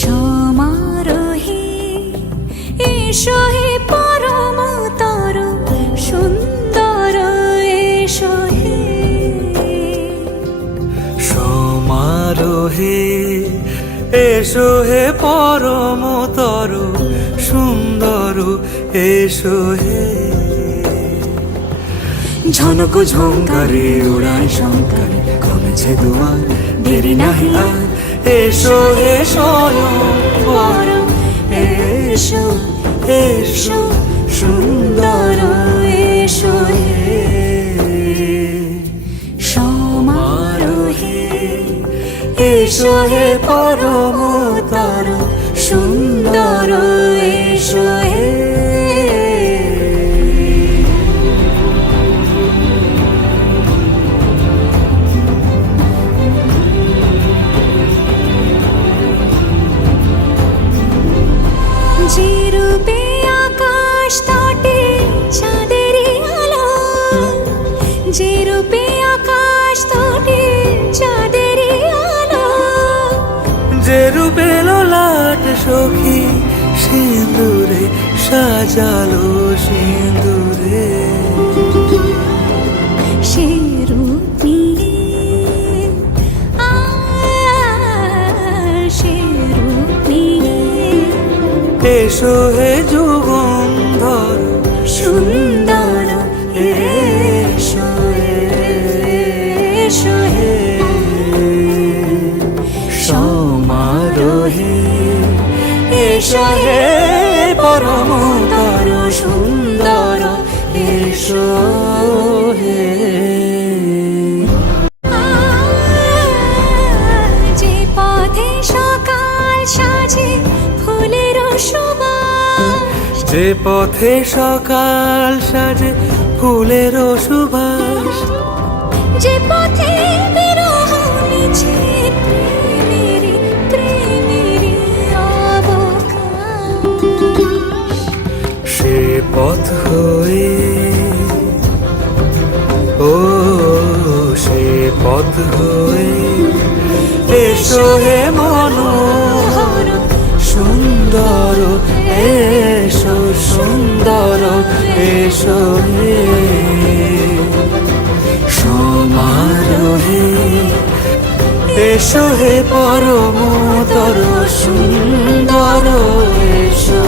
সমারোহে এসো হে পরমতর সুন্দর এসো হে। সমারোহে এসো হে পরমতর সুন্দর এসো হে। ঝনক ঝঙ্কারে উড়ায় শঙ্কারে কমেছে দুয়ার, দেরি নাহি আর এসো হে স্বয়ংবর। এসো এসো সুন্দর এসো হে। সমারোহে এসো হে পরমতর সুন্দর এসো হে। যে রূপে আকাশ তটে চাঁদেরই আলো, যে রূপে আকাশ তটে চাঁদেরই আলো, যে রূপে ললাট সখী সিঁদুরে সাজালো সিঁদুরে। সে রূপ নিয়ে সে রূপ নিয়ে এসো হে যুগন্ধর সুন্দর এসো এসো হে। সমারোহে এসো হে পরমতর সুন্দর এসো হে। যে পথে সকাল সাজে ফুলের সুবাস, যে পথে সকাল সাজে ফুলের সুবাস, যে পথে বিরহ নিছে প্রেমেরই প্রেমেরই অবকাশ, সে পথ হয়ে ও সে পথ হয়ে এসো হে মনোহর সুন্দর এসো সুন্দর এসো হে। সমারোহে এসো হে পরমতর সুন্দর এসো।